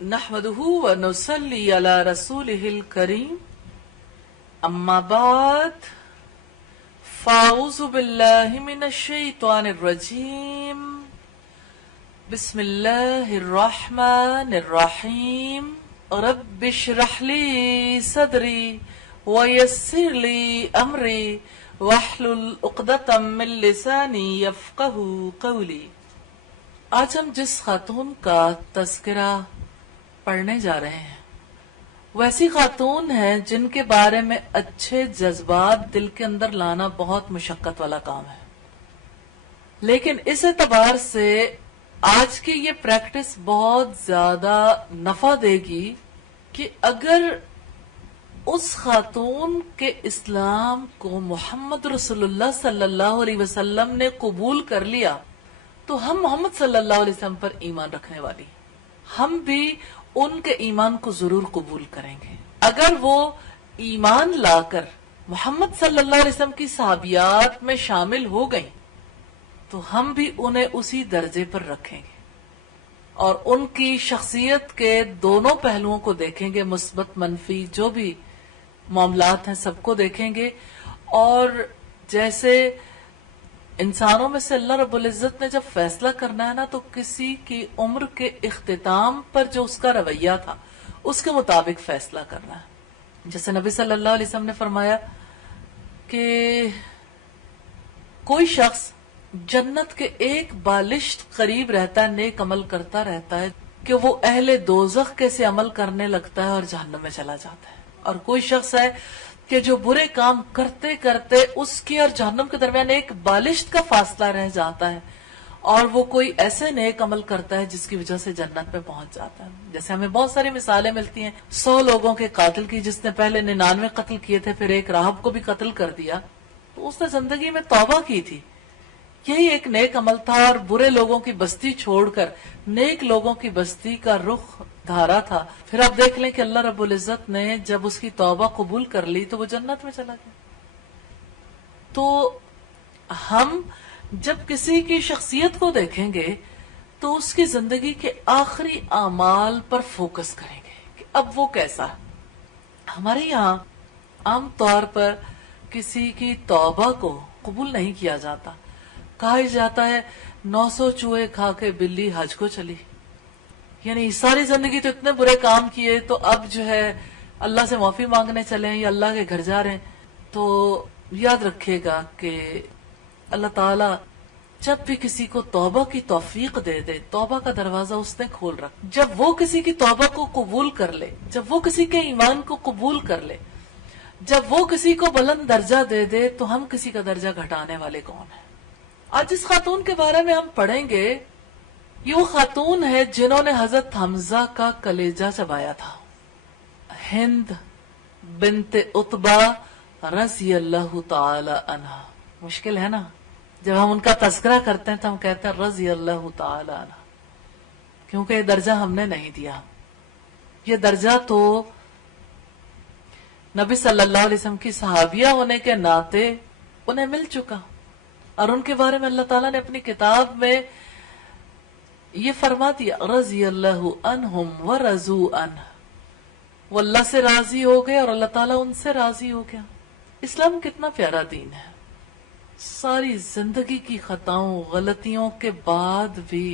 نحمده ونصلي على رسوله الكريم اما بعد فاعوذ بالله من الشيطان الرجيم بسم الله الرحمن الرحيم رب اشرح لي صدري ويسر لي امري واحلل عقدة من لساني يفقهوا قولي۔ آج ہم جس خاتون کا تذکرہ پڑھنے جا رہے ہیں ویسی خاتون ہیں جن کے بارے میں اچھے جذبات دل کے اندر لانا بہت مشقت والا کام ہے، لیکن اس اعتبار سے آج کی یہ پریکٹس بہت زیادہ نفع دے گی کہ اگر اس خاتون کے اسلام کو محمد رسول اللہ صلی اللہ علیہ وسلم نے قبول کر لیا تو ہم محمد صلی اللہ علیہ وسلم پر ایمان رکھنے والی ہم بھی ان کے ایمان کو ضرور قبول کریں گے۔ اگر وہ ایمان لا کر محمد صلی اللہ علیہ وسلم کی صحابیات میں شامل ہو گئیں تو ہم بھی انہیں اسی درجے پر رکھیں گے اور ان کی شخصیت کے دونوں پہلوؤں کو دیکھیں گے، مثبت منفی جو بھی معاملات ہیں سب کو دیکھیں گے۔ اور جیسے انسانوں میں سے اللہ رب العزت نے جب فیصلہ کرنا ہے نا تو کسی کی عمر کے اختتام پر جو اس کا رویہ تھا اس کے مطابق فیصلہ کرنا ہے۔ جیسے نبی صلی اللہ علیہ وسلم نے فرمایا کہ کوئی شخص جنت کے ایک بالشت قریب رہتا ہے، نیک عمل کرتا رہتا ہے کہ وہ اہل دوزخ کے سے عمل کرنے لگتا ہے اور جہنم میں چلا جاتا ہے، اور کوئی شخص ہے کہ جو برے کام کرتے کرتے اس کی اور جہنم کے درمیان ایک بالشت کا فاصلہ رہ جاتا ہے اور وہ کوئی ایسے نیک عمل کرتا ہے جس کی وجہ سے جنت میں پہنچ جاتا ہے۔ جیسے ہمیں بہت ساری مثالیں ملتی ہیں، 100 لوگوں کے قاتل کی، جس نے پہلے 99 قتل کیے تھے پھر ایک راہب کو بھی قتل کر دیا، تو اس نے زندگی میں توبہ کی تھی، یہی ایک نیک عمل تھا، اور برے لوگوں کی بستی چھوڑ کر نیک لوگوں کی بستی کا رخ دھارا تھا۔ پھر آپ دیکھ لیں کہ اللہ رب العزت نے جب اس کی توبہ قبول کر لی تو وہ جنت میں چلا گیا۔ تو ہم جب کسی کی شخصیت کو دیکھیں گے تو اس کی زندگی کے آخری اعمال پر فوکس کریں گے کہ اب وہ کیسا ہے۔ ہمارے یہاں عام طور پر کسی کی توبہ کو قبول نہیں کیا جاتا، کہا جاتا ہے 900 چوہے کھا کے بلی حج کو چلی، یعنی ساری زندگی تو اتنے برے کام کیے تو اب جو ہے اللہ سے معافی مانگنے چلیں یا اللہ کے گھر جا رہے ہیں۔ تو یاد رکھے گا کہ اللہ تعالی جب بھی کسی کو توبہ کی توفیق دے دے، توبہ کا دروازہ اس نے کھول رکھا۔ جب وہ کسی کی توبہ کو قبول کر لے، جب وہ کسی کے ایمان کو قبول کر لے، جب وہ کسی کو بلند درجہ دے دے تو ہم کسی کا درجہ گھٹانے والے کون ہیں؟ آج جس خاتون کے بارے میں ہم پڑھیں گے یہ وہ خاتون ہے جنہوں نے حضرت حمزہ کا کلیجہ چبایا تھا، ہند بنت عتبہ رضی اللہ تعالی عنہ۔ مشکل ہے نا، جب ہم ان کا تذکرہ کرتے ہیں تو ہم کہتے ہیں رضی اللہ تعالی عنہ، کیونکہ یہ درجہ ہم نے نہیں دیا، یہ درجہ تو نبی صلی اللہ علیہ وسلم کی صحابیہ ہونے کے ناطے انہیں مل چکا، اور ان کے بارے میں اللہ تعالیٰ نے اپنی کتاب میں یہ فرما دیا رضی اللہ عنہم ورضوا عنہ، وہ اللہ سے راضی ہو گئے اور اللہ تعالیٰ ان سے راضی ہو گیا۔ اسلام کتنا پیارا دین ہے، ساری زندگی کی خطاؤں غلطیوں کے بعد بھی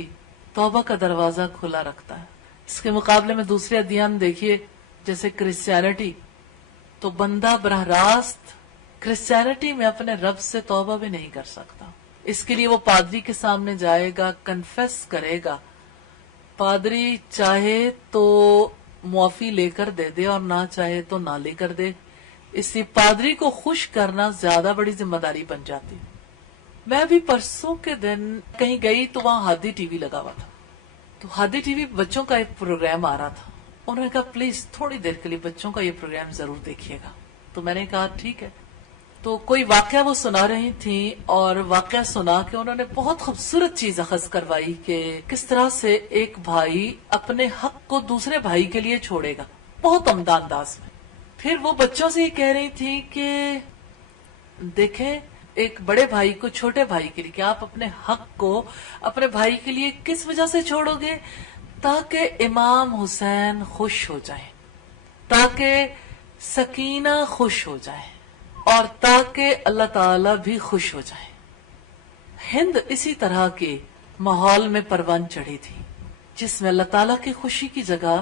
توبہ کا دروازہ کھلا رکھتا ہے۔ اس کے مقابلے میں دوسرے ادیان دیکھیے، جیسے کرسچینٹی، تو بندہ براہ راست کرسچینٹی میں اپنے رب سے توبہ بھی نہیں کر سکتا، اس کے لیے وہ پادری کے سامنے جائے گا، کنفیس کرے گا، پادری چاہے تو معافی لے کر دے دے اور نہ چاہے تو نہ لے کر دے، اس لیے پادری کو خوش کرنا زیادہ بڑی ذمہ داری بن جاتی۔ میں بھی پرسوں کے دن کہیں گئی تو وہاں ہادی ٹی وی لگا ہوا تھا، تو ہادی ٹی وی بچوں کا ایک پروگرام آ رہا تھا، انہوں نے کہا پلیز تھوڑی دیر کے لیے بچوں کا یہ پروگرام ضرور دیکھیے گا، تو میں نے کہا ٹھیک ہے۔ تو کوئی واقعہ وہ سنا رہی تھیں اور واقعہ سنا کے انہوں نے بہت خوبصورت چیز اخذ کروائی کہ کس طرح سے ایک بھائی اپنے حق کو دوسرے بھائی کے لیے چھوڑے گا، بہت عمدہ انداز میں۔ پھر وہ بچوں سے یہ کہہ رہی تھی کہ دیکھیں ایک بڑے بھائی کو چھوٹے بھائی کے لیے، کہ آپ اپنے حق کو اپنے بھائی کے لیے کس وجہ سے چھوڑو گے؟ تاکہ امام حسین خوش ہو جائیں، تاکہ سکینہ خوش ہو جائے اور تاکہ اللہ تعالی بھی خوش ہو جائے۔ ہند اسی طرح کے ماحول میں پروان چڑھی تھی جس میں اللہ تعالیٰ کی خوشی کی جگہ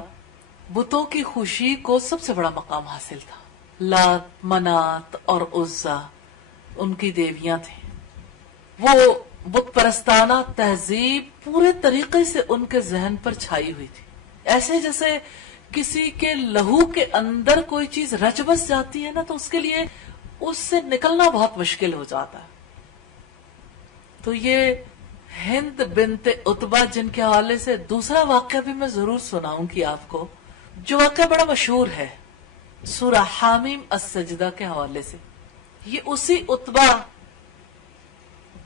بتوں کی خوشی کو سب سے بڑا مقام حاصل تھا۔ لات، منات اور عزا ان کی دیویاں تھیں۔ وہ بت پرستانہ تہذیب پورے طریقے سے ان کے ذہن پر چھائی ہوئی تھی، ایسے جیسے کسی کے لہو کے اندر کوئی چیز رچ بس جاتی ہے نا تو اس کے لیے اس سے نکلنا بہت مشکل ہو جاتا ہے۔ تو یہ ہند بنت عتبہ جن کے حوالے سے دوسرا واقعہ بھی میں ضرور سناؤں گی آپ کو، جو واقعہ بڑا مشہور ہے سورہ حامیم السجدہ کے حوالے سے۔ یہ اسی عتبہ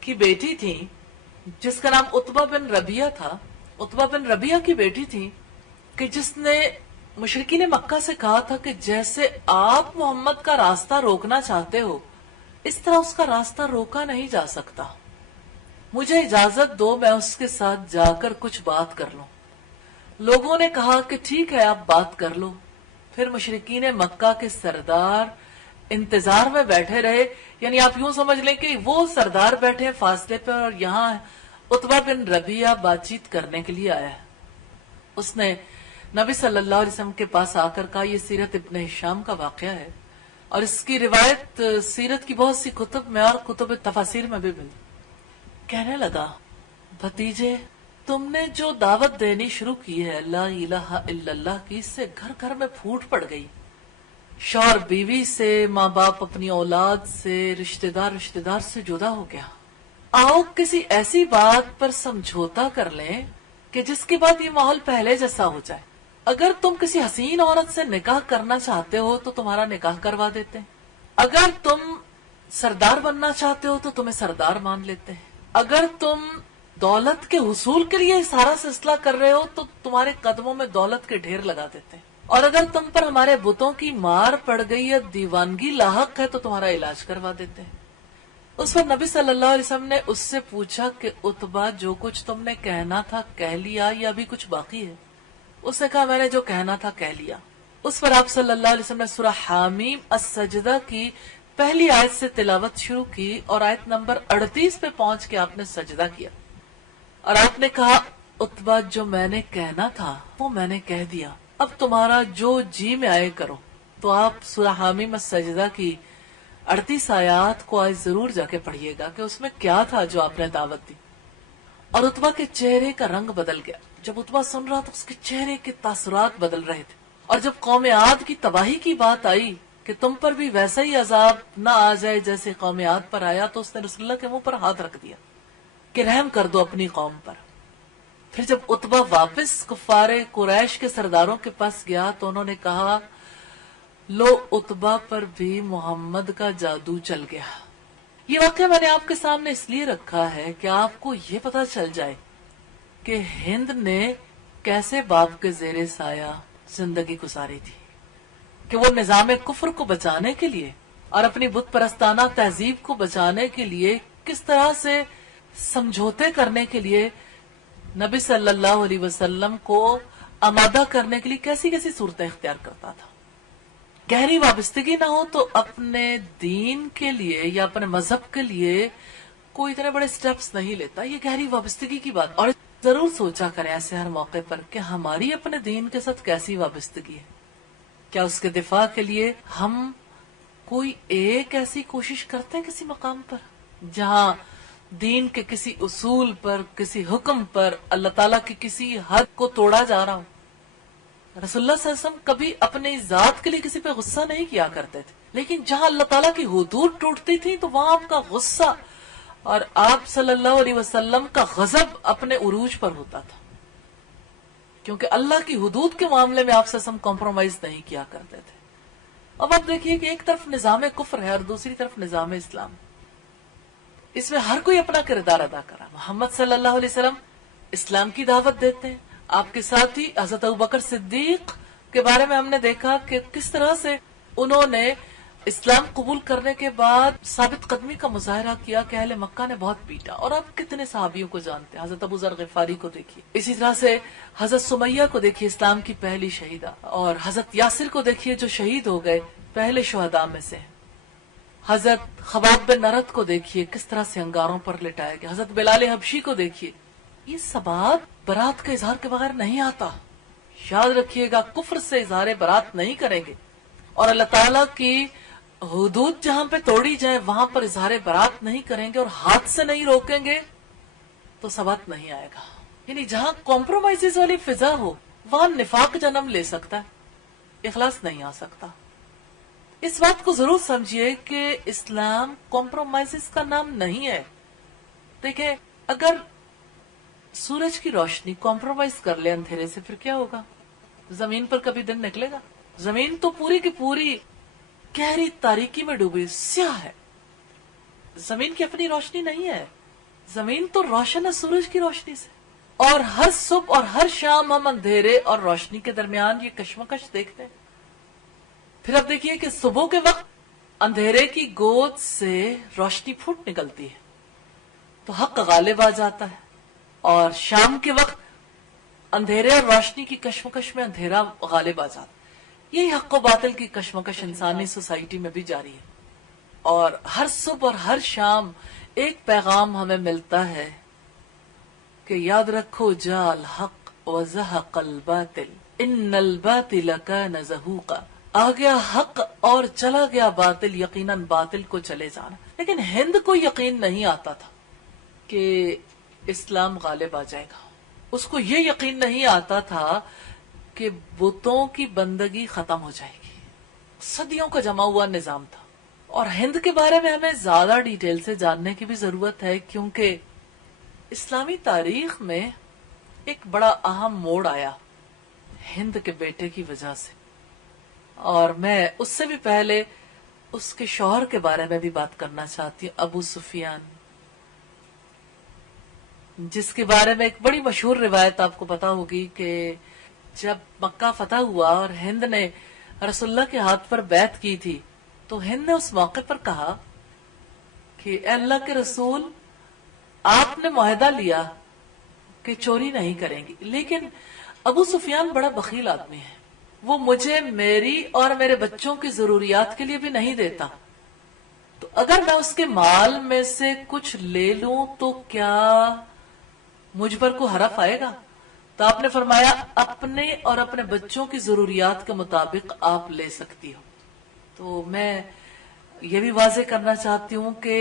کی بیٹی تھی جس کا نام عتبہ بن ربیعہ تھا۔ عتبہ بن ربیعہ کی بیٹی تھی کہ جس نے مشرکین مکہ سے کہا تھا کہ جیسے آپ محمد کا راستہ روکنا چاہتے ہو اس طرح اس کا راستہ روکا نہیں جا سکتا، مجھے اجازت دو میں اس کے ساتھ جا کر کچھ بات کر لوں۔ لوگوں نے کہا کہ ٹھیک ہے آپ بات کر لو۔ پھر مشرکین مکہ کے سردار انتظار میں بیٹھے رہے، یعنی آپ یوں سمجھ لیں کہ وہ سردار بیٹھے فاصلے پر اور یہاں عتبہ بن ربیعہ بات چیت کرنے کے لیے آیا ہے۔ اس نے نبی صلی اللہ علیہ وسلم کے پاس آ کر کہا یہ سیرت ابن ہشام کا واقعہ ہے اور اس کی روایت سیرت کی بہت سی کتب میں اور کتب تفاسیر میں بھی ملی۔ کہنے لگا بھتیجے تم نے جو دعوت دینی شروع کی ہے لا الہ الا اللہ کی، اس سے گھر گھر میں پھوٹ پڑ گئی، شوہر بیوی سے، ماں باپ اپنی اولاد سے، رشتہ دار سے جدا ہو گیا۔ آؤ کسی ایسی بات پر سمجھوتا کر لیں کہ جس کے بعد یہ ماحول پہلے جیسا ہو جائے۔ اگر تم کسی حسین عورت سے نکاح کرنا چاہتے ہو تو تمہارا نکاح کروا دیتے ہیں، اگر تم سردار بننا چاہتے ہو تو تمہیں سردار مان لیتے ہیں، اگر تم دولت کے حصول کے لیے سارا سلسلہ کر رہے ہو تو تمہارے قدموں میں دولت کے ڈھیر لگا دیتے ہیں، اور اگر تم پر ہمارے بتوں کی مار پڑ گئی یا دیوانگی لاحق ہے تو تمہارا علاج کروا دیتے ہیں۔ اس پر نبی صلی اللہ علیہ وسلم نے اس سے پوچھا کہ عتبہ جو کچھ تم نے کہنا تھا کہہ لیا یا ابھی کچھ باقی ہے؟ اس نے کہا میں نے جو کہنا تھا کہہ لیا۔ اس پر آپ صلی اللہ علیہ وسلم نے سورہ حامیم السجدہ کی پہلی آیت سے تلاوت شروع کی اور آیت نمبر 38 پہ پہنچ کے آپ نے سجدہ کیا اور آپ نے کہا عتبہ جو میں نے کہنا تھا وہ میں نے کہہ دیا، اب تمہارا جو جی میں آئے کرو۔ تو آپ سورہ حامیم السجدہ کی 38 آیات کو آج ضرور جا کے پڑھیے گا کہ اس میں کیا تھا جو آپ نے دعوت دی۔ اور عتبہ کے چہرے کا رنگ بدل گیا، جب عتبہ سن رہا تو اس کے چہرے کے تاثرات بدل رہے تھے، اور جب قوم عاد کی تباہی کی بات آئی کہ تم پر بھی ویسا ہی عذاب نہ آ جائے جیسے قوم عاد پر آیا تو اس نے رسول اللہ کے منہ پر ہاتھ رکھ دیا کہ رحم کر دو اپنی قوم پر۔ پھر جب عتبہ واپس کفار قریش کے سرداروں کے پاس گیا تو انہوں نے کہا لو عتبہ پر بھی محمد کا جادو چل گیا۔ یہ واقعہ میں نے آپ کے سامنے اس لیے رکھا ہے کہ آپ کو یہ پتا چل جائے کہ ہند نے کیسے باپ کے زیر سایہ زندگی گزاری تھی، کہ وہ نظام کفر کو بچانے کے لیے اور اپنی بت پرستانہ تہذیب کو بچانے کے لیے کس طرح سے سمجھوتے کرنے کے لیے نبی صلی اللہ علیہ وسلم کو آمادہ کرنے کے لیے کیسی کیسی صورتیں اختیار کرتا تھا۔ گہری وابستگی نہ ہو تو اپنے دین کے لیے یا اپنے مذہب کے لیے کوئی اتنے بڑے سٹیپس نہیں لیتا، یہ گہری وابستگی کی بات۔ اور ضرور سوچا کریں ایسے ہر موقع پر کہ ہماری اپنے دین کے ساتھ کیسی وابستگی ہے، کیا اس کے دفاع کے لیے ہم کوئی ایک ایسی کوشش کرتے ہیں کسی مقام پر جہاں دین کے کسی اصول پر، کسی حکم پر، اللہ تعالیٰ کی کسی حد کو توڑا جا رہا ہو۔ رسول اللہ صلی اللہ علیہ وسلم کبھی اپنی ذات کے لیے کسی پہ غصہ نہیں کیا کرتے تھے، لیکن جہاں اللہ تعالیٰ کی حدود ٹوٹتی تھی تو وہاں آپ کا غصہ اور آپ صلی اللہ علیہ وسلم کا غضب اپنے عروج پر ہوتا تھا، کیونکہ اللہ کی حدود کے معاملے میں آپ سے ہم کمپرومائز نہیں کیا کرتے تھے۔ اب آپ دیکھیے کہ ایک طرف نظام کفر ہے اور دوسری طرف نظام اسلام، اس میں ہر کوئی اپنا کردار ادا کرا۔ محمد صلی اللہ علیہ وسلم اسلام کی دعوت دیتے ہیں، آپ کے ساتھ ہی حضرت ابوبکر صدیق کے بارے میں ہم نے دیکھا کہ کس طرح سے انہوں نے اسلام قبول کرنے کے بعد ثابت قدمی کا مظاہرہ کیا کہ اہل مکہ نے بہت پیٹا، اور آپ کتنے صحابیوں کو جانتے ہیں، حضرت ابو ذر غفاری کو دیکھیے، اسی طرح سے حضرت سمیہ کو دیکھیے اسلام کی پہلی شہیدہ، اور حضرت یاسر کو دیکھیے جو شہید ہو گئے پہلے شہداء میں سے، حضرت خباب بن نرد کو دیکھیے کس طرح سے انگاروں پر لٹایا گیا، حضرت بلال حبشی کو دیکھیے. یہ ثبات برات کے اظہار کے بغیر نہیں آتا. یاد رکھیے گا کفر سے اظہار برات نہیں کریں گے، اور اللہ تعالیٰ کی حدود جہاں پہ توڑی جائے وہاں پر اظہار برات نہیں کریں گے اور ہاتھ سے نہیں روکیں گے تو ثبات نہیں آئے گا. یعنی جہاں کمپرومائز والی فضا ہو وہاں نفاق جنم لے سکتا ہے، اخلاص نہیں آ سکتا. اس بات کو ضرور سمجھیے کہ اسلام کمپرومائز کا نام نہیں ہے. دیکھیں اگر سورج کی روشنی کمپرومائز کر لے اندھیرے سے پھر کیا ہوگا؟ زمین پر کبھی دن نکلے گا؟ زمین تو پوری کی پوری گہری تاریکی میں ڈوبی سیاہ ہے. زمین کی اپنی روشنی نہیں ہے، زمین تو روشن ہے سورج کی روشنی سے. اور ہر صبح اور ہر شام ہم اندھیرے اور روشنی کے درمیان یہ کشمکش دیکھتے ہیں. پھر اب دیکھیے کہ صبح کے وقت اندھیرے کی گود سے روشنی پھوٹ نکلتی ہے تو حق غالب آ جاتا ہے، اور شام کے وقت اندھیرے اور روشنی کی کشمکش میں اندھیرا غالب آ جاتا ہے. یہی حق و باطل کی کشمکش انسانی سوسائٹی میں بھی جاری ہے. اور ہر صبح اور ہر شام ایک پیغام ہمیں ملتا ہے کہ یاد رکھو جاء الحق وزهق الباطل ان الباطل کان زہوقا. آ گیا حق اور چلا گیا باطل، یقیناً باطل کو چلے جانا. لیکن ہند کو یقین نہیں آتا تھا کہ اسلام غالب آ جائے گا. اس کو یہ یقین نہیں آتا تھا کہ بتوں کی بندگی ختم ہو جائے گی. صدیوں کا جمع ہوا نظام تھا. اور ہند کے بارے میں ہمیں زیادہ ڈیٹیل سے جاننے کی بھی ضرورت ہے، کیونکہ اسلامی تاریخ میں ایک بڑا اہم موڑ آیا ہند کے بیٹے کی وجہ سے. اور میں اس سے بھی پہلے اس کے شوہر کے بارے میں بھی بات کرنا چاہتی ہوں، ابو سفیان، جس کے بارے میں ایک بڑی مشہور روایت آپ کو پتا ہوگی کہ جب مکہ فتح ہوا اور ہند نے رسول اللہ کے ہاتھ پر بیعت کی تھی تو ہند نے اس موقع پر کہا کہ اے اللہ کے رسول، آپ نے معاہدہ لیا کہ چوری نہیں کریں گی، لیکن ابو سفیان بڑا بخیل آدمی ہے، وہ مجھے میری اور میرے بچوں کی ضروریات کے لیے بھی نہیں دیتا، تو اگر میں اس کے مال میں سے کچھ لے لوں تو کیا مجھ پر کو حرف آئے گا؟ تو آپ نے فرمایا اپنے اور اپنے بچوں کی ضروریات کے مطابق آپ لے سکتی ہو. تو میں یہ بھی واضح کرنا چاہتی ہوں کہ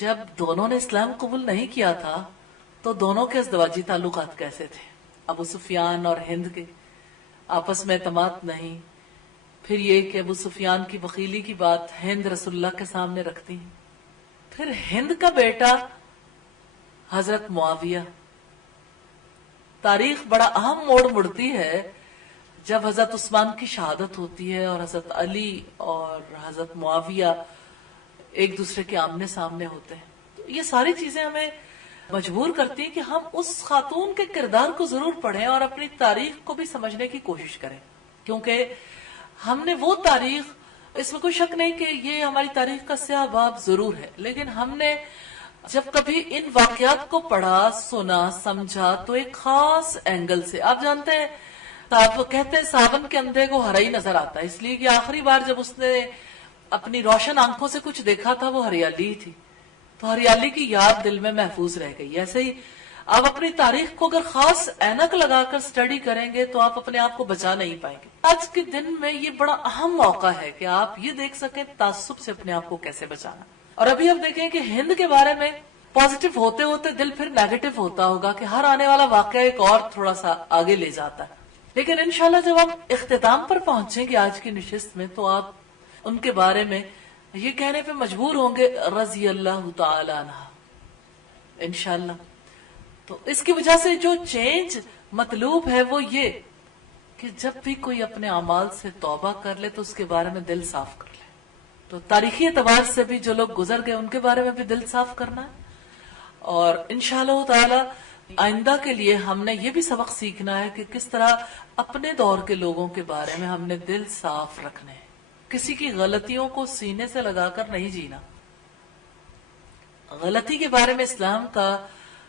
جب دونوں نے اسلام قبول نہیں کیا تھا تو دونوں کے ازدواجی تعلقات کیسے تھے؟ ابو سفیان اور ہند کے آپس میں اعتماد نہیں. پھر یہ کہ ابو سفیان کی بخیلی کی بات ہند رسول اللہ کے سامنے رکھتی ہیں. پھر ہند کا بیٹا حضرت معاویہ. تاریخ بڑا اہم موڑ مڑتی ہے جب حضرت عثمان کی شہادت ہوتی ہے اور حضرت علی اور حضرت معاویہ ایک دوسرے کے آمنے سامنے ہوتے ہیں. یہ ساری چیزیں ہمیں مجبور کرتی ہیں کہ ہم اس خاتون کے کردار کو ضرور پڑھیں اور اپنی تاریخ کو بھی سمجھنے کی کوشش کریں، کیونکہ ہم نے وہ تاریخ، اس میں کوئی شک نہیں کہ یہ ہماری تاریخ کا سیاہ باب ضرور ہے، لیکن ہم نے جب کبھی ان واقعات کو پڑھا، سنا، سمجھا تو ایک خاص اینگل سے. آپ جانتے ہیں صاحب کہتے ہیں ساون کے اندھے کو ہرا ہی نظر آتا ہے، اس لیے کہ آخری بار جب اس نے اپنی روشن آنکھوں سے کچھ دیکھا تھا وہ ہریالی تھی، تو ہریالی کی یاد دل میں محفوظ رہ گئی. ایسے ہی آپ اپنی تاریخ کو اگر خاص اینک لگا کر سٹڈی کریں گے تو آپ اپنے آپ کو بچا نہیں پائیں گے. آج کے دن میں یہ بڑا اہم موقع ہے کہ آپ یہ دیکھ سکیں تعصب سے اپنے آپ کو کیسے بچانا. اور ابھی آپ دیکھیں کہ ہند کے بارے میں پازیٹیو ہوتے ہوتے دل پھر نیگیٹو ہوتا ہوگا کہ ہر آنے والا واقعہ ایک اور تھوڑا سا آگے لے جاتا ہے. لیکن انشاءاللہ جب ہم اختتام پر پہنچیں گے آج کی نشست میں تو آپ ان کے بارے میں یہ کہنے پہ مجبور ہوں گے رضی اللہ تعالی عنہ انشاءاللہ. تو اس کی وجہ سے جو چینج مطلوب ہے وہ یہ کہ جب بھی کوئی اپنے اعمال سے توبہ کر لے تو اس کے بارے میں دل صاف کر لے. تو تاریخی اعتبار سے بھی جو لوگ گزر گئے ان کے بارے میں بھی دل صاف کرنا ہے. اور انشاءاللہ تعالی آئندہ کے لیے ہم نے یہ بھی سبق سیکھنا ہے کہ کس طرح اپنے دور کے لوگوں کے بارے میں ہم نے دل صاف رکھنے ہیں. کسی کی غلطیوں کو سینے سے لگا کر نہیں جینا. غلطی کے بارے میں اسلام کا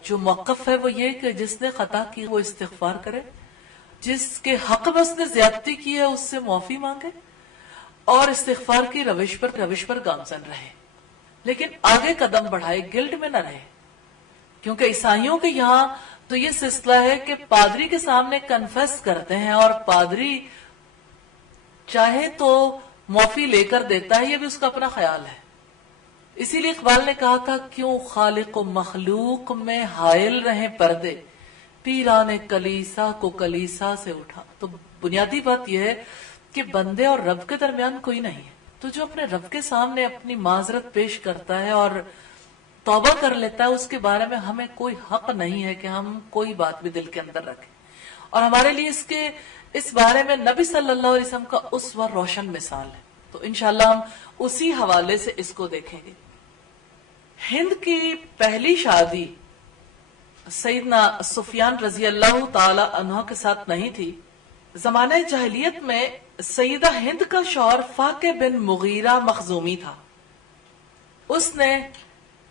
جو موقف ہے وہ یہ کہ جس نے خطا کی وہ استغفار کرے، جس کے حق میں اس نے زیادتی کی ہے اس سے معافی مانگے اور استغفار کی روش پر گامزن رہے، لیکن آگے قدم بڑھائے، گلٹ میں نہ رہے. کیونکہ عیسائیوں کے یہاں تو یہ سلسلہ ہے کہ پادری کے سامنے کنفیس کرتے ہیں اور پادری چاہے تو معافی لے کر دیتا ہے، یہ بھی اس کا اپنا خیال ہے. اسی لیے اقبال نے کہا تھا کیوں خالق و مخلوق میں حائل رہیں پردے، پیران کلیسا کو کلیسا سے اٹھا. تو بنیادی بات یہ ہے کہ بندے اور رب کے درمیان کوئی نہیں ہے. تو جو اپنے رب کے سامنے اپنی معذرت پیش کرتا ہے اور توبہ کر لیتا ہے، اس کے بارے میں ہمیں کوئی حق نہیں ہے کہ ہم کوئی بات بھی دل کے اندر رکھیں. اور ہمارے لیے اس بارے میں نبی صلی اللہ علیہ وسلم کا اسوہ روشن مثال ہے. تو انشاءاللہ ہم اسی حوالے سے اس کو دیکھیں گے. ہند کی پہلی شادی سیدنا سفیان رضی اللہ تعالی عنہ کے ساتھ نہیں تھی. زمانہ جاہلیت میں سیدہ ہند کا شوہر فاقہ بن مغیرہ مخزومی تھا. اس نے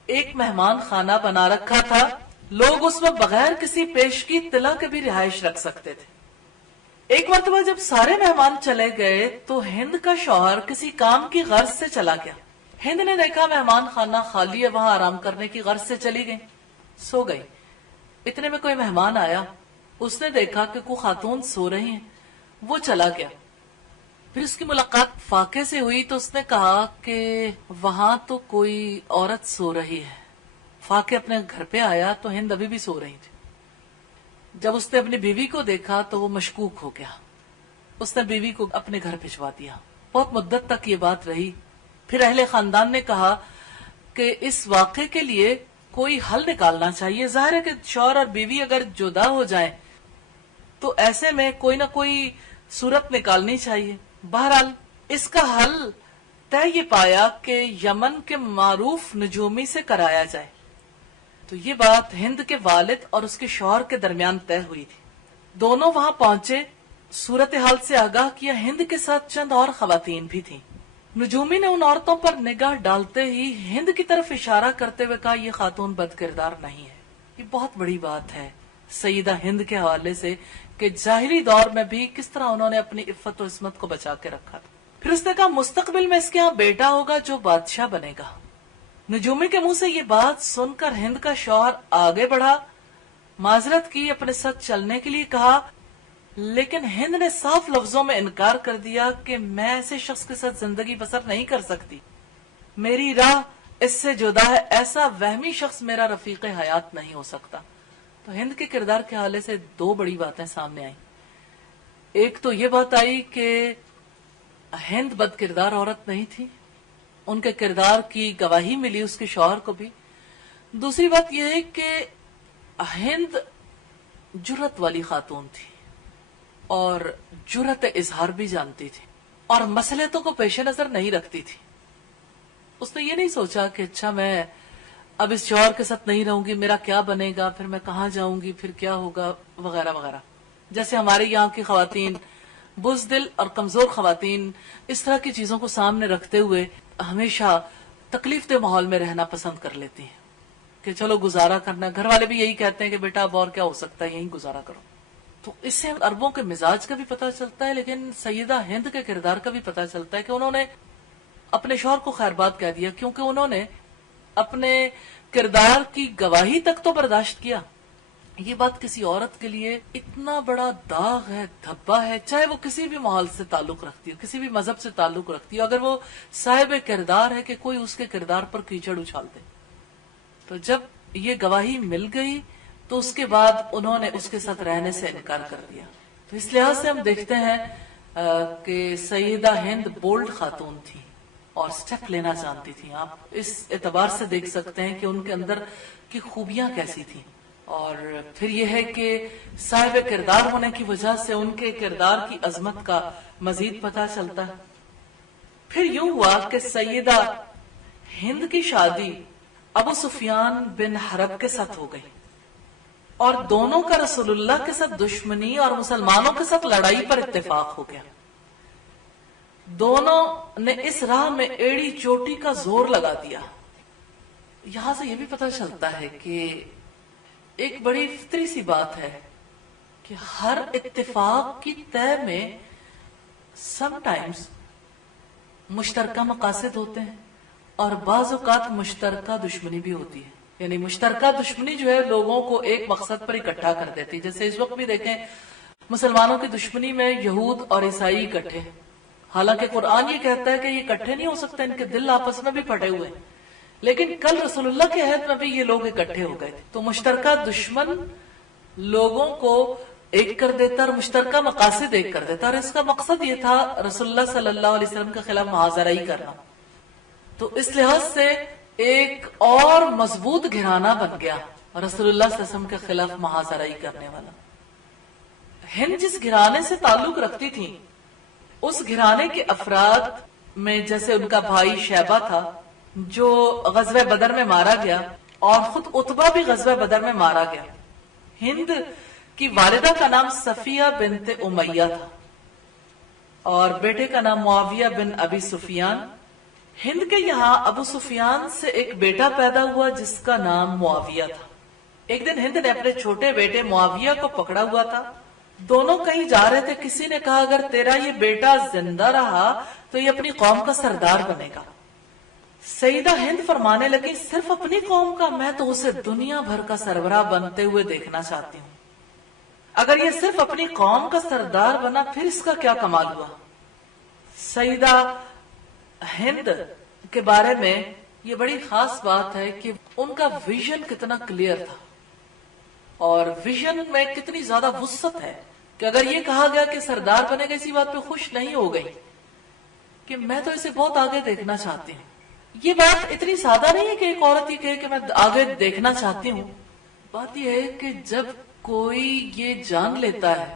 ایک مہمان خانہ بنا رکھا تھا. لوگ اس میں بغیر کسی پیشگی طلع کے بھی رہائش رکھ سکتے تھے. ایک مرتبہ جب سارے مہمان چلے گئے تو ہند کا شوہر کسی کام کی غرض سے چلا گیا. ہند نے دیکھا مہمان خانہ خالی ہے، وہاں آرام کرنے کی غرض سے چلی گئی، سو گئی. اتنے میں کوئی مہمان آیا، اس نے دیکھا کہ کوئی خاتون سو رہی ہیں، وہ چلا گیا. پھر اس کی ملاقات فاقے سے ہوئی تو اس نے کہا کہ وہاں تو کوئی عورت سو رہی ہے. فاقے اپنے گھر پہ آیا تو ہند ابھی بھی سو رہی تھی. جب اس نے اپنی بیوی کو دیکھا تو وہ مشکوک ہو گیا. اس نے بیوی کو اپنے گھر بھجوا دیا. بہت مدت تک یہ بات رہی. پھر اہل خاندان نے کہا کہ اس واقعے کے لیے کوئی حل نکالنا چاہیے. ظاہر ہے کہ شوہر اور بیوی اگر جدا ہو جائیں تو ایسے میں کوئی نہ کوئی صورت نکالنی چاہیے. بہرحال اس کا حل طے یہ پایا کہ یمن کے معروف نجومی سے کرایا جائے. تو یہ بات ہند کے والد اور اس کے شوہر کے درمیان طے ہوئی تھی. دونوں وہاں پہنچے، صورتحال سے آگاہ کیا. ہند کے ساتھ چند اور خواتین بھی تھیں. نجومی نے ان عورتوں پر نگاہ ڈالتے ہی ہند کی طرف اشارہ کرتے ہوئے کہا یہ خاتون بد کردار نہیں ہے. یہ بہت بڑی بات ہے سیدہ ہند کے حوالے سے کہ جاہلی دور میں بھی کس طرح انہوں نے اپنی عفت و عصمت کو بچا کے رکھا تھا. پھر اس نے کہا مستقبل میں اس کے ہاں بیٹا ہوگا جو بادشاہ بنے گا. نجومی کے منہ سے یہ بات سن کر ہند کا شوہر آگے بڑھا، معذرت کی، اپنے ساتھ چلنے کے لیے کہا، لیکن ہند نے صاف لفظوں میں انکار کر دیا کہ میں ایسے شخص کے ساتھ زندگی بسر نہیں کر سکتی. میری راہ اس سے جدا ہے. ایسا وہمی شخص میرا رفیق حیات نہیں ہو سکتا. تو ہند کے کردار کے حوالے سے دو بڑی باتیں سامنے آئیں. ایک تو یہ بات آئی کہ ہند بد کردار عورت نہیں تھی، ان کے کردار کی گواہی ملی اس کے شوہر کو بھی. دوسری بات یہ ہے کہ ہند جرأت والی خاتون تھی اور جرأت اظہار بھی جانتی تھی اور مصلحتوں کو پیش نظر نہیں رکھتی تھی. اس نے یہ نہیں سوچا کہ اچھا میں اب اس شوہر کے ساتھ نہیں رہوں گی، میرا کیا بنے گا، پھر میں کہاں جاؤں گی، پھر کیا ہوگا، وغیرہ وغیرہ. جیسے ہمارے یہاں کی خواتین بزدل اور کمزور خواتین اس طرح کی چیزوں کو سامنے رکھتے ہوئے ہمیشہ تکلیف دہ ماحول میں رہنا پسند کر لیتی ہیں کہ چلو گزارا کرنا. گھر والے بھی یہی کہتے ہیں کہ بیٹا اب اور کیا ہو سکتا ہے، یہی گزارا کرو. تو اس سے عربوں کے مزاج کا بھی پتہ چلتا ہے، لیکن سیدہ ہند کے کردار کا بھی پتہ چلتا ہے کہ انہوں نے اپنے شوہر کو خیر بات کہہ دیا کیونکہ انہوں نے اپنے کردار کی گواہی تک تو برداشت کیا. یہ بات کسی عورت کے لیے اتنا بڑا داغ ہے، دھبا ہے، چاہے وہ کسی بھی ماحول سے تعلق رکھتی ہو، کسی بھی مذہب سے تعلق رکھتی ہو، اگر وہ صاحب کردار ہے کہ کوئی اس کے کردار پر کیچڑ اچھال دے. تو جب یہ گواہی مل گئی تو اس کے بعد انہوں نے اس کے ساتھ رہنے سے انکار کر دیا. تو اس لحاظ سے ہم دیکھتے ہیں کہ سیدہ ہند بولڈ خاتون تھی اور سٹیپ لینا جانتی تھی. آپ اس اعتبار سے دیکھ سکتے ہیں کہ ان کے اندر کی خوبیاں کیسی تھیں. اور پھر یہ ہے کہ صاحب کردار ہونے کی وجہ سے ان کے کردار کی عظمت کا مزید پتہ چلتا ہے. پھر یوں ہوا کہ سیدہ ہند کی شادی ابو سفیان بن حرب کے ساتھ ہو گئی اور دونوں کا رسول اللہ کے ساتھ دشمنی اور مسلمانوں کے ساتھ لڑائی پر اتفاق ہو گیا. دونوں نے اس راہ میں ایڑی چوٹی کا زور لگا دیا. یہاں سے یہ بھی پتہ چلتا ہے کہ ایک بڑی فطری سی بات ہے کہ ہر اتفاق کی طے میں سم ٹائمز مشترکہ مقاصد ہوتے ہیں اور بعض اوقات مشترکہ دشمنی بھی ہوتی ہے. یعنی مشترکہ دشمنی جو ہے لوگوں کو ایک مقصد پر اکٹھا کر دیتی ہے. جیسے اس وقت بھی دیکھیں مسلمانوں کی دشمنی میں یہود اور عیسائی اکٹھے، حالانکہ قرآن یہ کہتا ہے کہ یہ اکٹھے نہیں ہو سکتے، ان کے دل آپس میں بھی پھٹے ہوئے ہیں. لیکن کل رسول اللہ کے عہد میں بھی یہ لوگ اکٹھے ہو گئے تھے. تو مشترکہ دشمن لوگوں کو ایک کر دیتا اور مشترکہ مقاصد ایک کر دیتا، اور اس کا مقصد یہ تھا رسول اللہ صلی اللہ علیہ وسلم کے خلاف محاذرہ کرنا. تو اس لحاظ سے ایک اور مضبوط گھرانہ بن گیا رسول اللہ صلی اللہ علیہ وسلم کے خلاف محاذرہ کرنے والا. ہند جس گھرانے سے تعلق رکھتی تھی اس گھرانے کے افراد میں جیسے ان کا بھائی شیبہ تھا جو غزوہ بدر میں مارا گیا، اور خود عتبہ بھی غزوہ بدر میں مارا گیا. ہند کی والدہ کا نام صفیہ بنت امیہ تھا اور بیٹے کا نام معاویہ بن ابی سفیان. ہند کے یہاں ابو سفیان سے ایک بیٹا پیدا ہوا جس کا نام معاویہ تھا. ایک دن ہند نے اپنے چھوٹے بیٹے معاویہ کو پکڑا ہوا تھا. دونوں کہیں جا رہے تھے. کسی نے کہا اگر تیرا یہ بیٹا زندہ رہا تو یہ اپنی قوم کا سردار بنے گا. سیدہ ہند فرمانے لگی صرف اپنی قوم کا؟ میں تو اسے دنیا بھر کا سربراہ بنتے ہوئے دیکھنا چاہتی ہوں. اگر یہ صرف اپنی قوم کا سردار بنا پھر اس کا کیا کمال ہوا. سیدہ ہند کے بارے میں یہ بڑی خاص بات ہے کہ ان کا ویژن کتنا کلیئر تھا اور ویژن میں کتنی زیادہ وسعت ہے کہ اگر یہ کہا گیا کہ سردار بنے گا اسی بات پہ خوش نہیں ہو گئی کہ میں تو اسے بہت آگے دیکھنا چاہتی ہوں. یہ بات اتنی سادہ نہیں ہے کہ ایک عورت یہ کہے کہ میں آگے دیکھنا چاہتی ہوں. بات یہ ہے کہ جب کوئی یہ جان لیتا ہے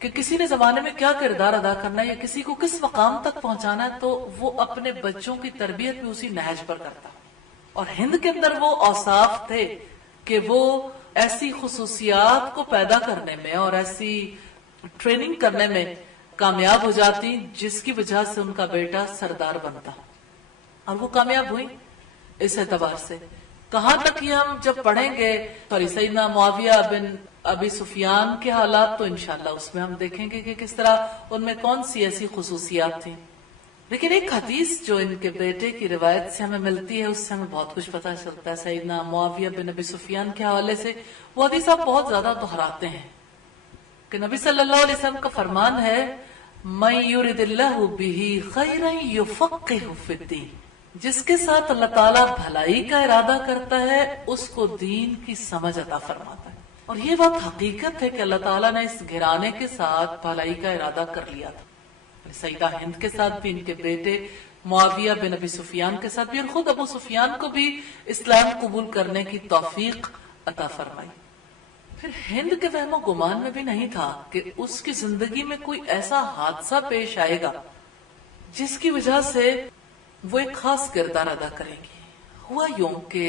کہ کسی نے زمانے میں کیا کردار ادا کرنا ہے یا کسی کو کس مقام تک پہنچانا ہے تو وہ اپنے بچوں کی تربیت بھی اسی نہج پر کرتا. اور ہند کے اندر وہ اوصاف تھے کہ وہ ایسی خصوصیات کو پیدا کرنے میں اور ایسی ٹریننگ کرنے میں کامیاب ہو جاتی جس کی وجہ سے ان کا بیٹا سردار بنتا. اور وہ کامیاب ہوئی اس اعتبار سے. کہاں تک یہ ہم جب پڑھیں گے سیدنا معاویہ بن ابی سفیان کے حالات تو انشاءاللہ اس میں ہم دیکھیں گے کہ کس طرح ان میں کون سی ایسی خصوصیات تھیں. لیکن ایک حدیث جو ان کے بیٹے کی روایت سے ہمیں ملتی ہے اس سے ہمیں بہت کچھ پتہ چلتا ہے سیدنا معاویہ بن ابی سفیان کے حوالے سے. وہ حدیث آپ بہت زیادہ دہراتے ہیں کہ نبی صلی اللہ علیہ وسلم کا فرمان ہے مَن یُرِدِ اللَّهُ بِهِ خَيْرًا یُفَقِّهُ فِی الدِّینِ. جس کے ساتھ اللہ تعالیٰ بھلائی کا ارادہ کرتا ہے اس کو دین کی سمجھ عطا فرماتا ہے. اور یہ بات حقیقت ہے کہ اللہ تعالیٰ نے اس گھرانے کے ساتھ بھلائی کا ارادہ کر لیا تھا. سیدہ ہند کے ساتھ بھی، ان کے بیٹے معاویہ بن ابی سفیان کے ساتھ بھی، اور خود ابو سفیان کو بھی اسلام قبول کرنے کی توفیق عطا فرمائی. پھر ہند کے وہم و گمان میں بھی نہیں تھا کہ اس کی زندگی میں کوئی ایسا حادثہ پیش آئے گا جس کی وجہ سے وہ ایک خاص کردار ادا کرے گی. ہوا یوں کہ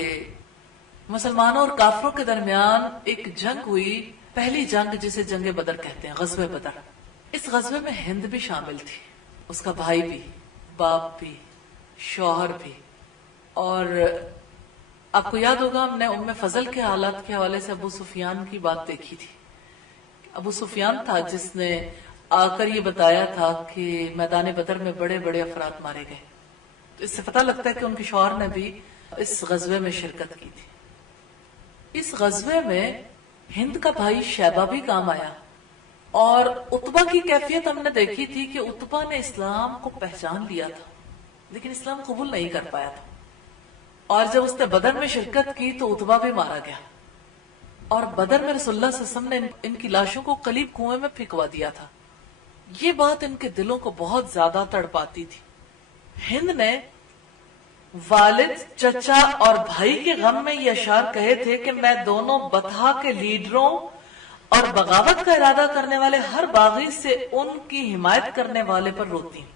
مسلمانوں اور کافروں کے درمیان ایک جنگ ہوئی، پہلی جنگ جسے جنگ بدر کہتے ہیں، غزوہ بدر. اس غزوے میں ہند بھی شامل تھی، اس کا بھائی بھی، باپ بھی، شوہر بھی. اور آپ کو یاد ہوگا ہم نے ام فضل کے حالات کے حوالے سے ابو سفیان کی بات دیکھی تھی. ابو سفیان تھا جس نے آ کر یہ بتایا تھا کہ میدان بدر میں بڑے بڑے افراد مارے گئے. تو اس سے پتہ لگتا ہے کہ ان کے شوہر نے بھی اس غزوے میں شرکت کی تھی. اس غزوے میں ہند کا بھائی شیبہ بھی کام آیا. اور عتبہ کی کیفیت ہم نے دیکھی تھی کہ عتبہ نے اسلام کو پہچان لیا تھا لیکن اسلام قبول نہیں کر پایا تھا. اور جب اس نے بدر میں شرکت کی تو عتبہ بھی مارا گیا. اور بدر میں رسول اللہ صلی اللہ علیہ وسلم نے ان کی لاشوں کو قلیب کنویں میں پھینکوا دیا تھا. یہ بات ان کے دلوں کو بہت زیادہ تڑپاتی تھی. ہند نے والد، چچا اور بھائی کے غم میں یہ اشعار کہے تھے کہ میں دونوں بطحا کے لیڈروں اور بغاوت کا ارادہ کرنے والے ہر باغی سے ان کی حمایت کرنے والے پر روتی ہوں.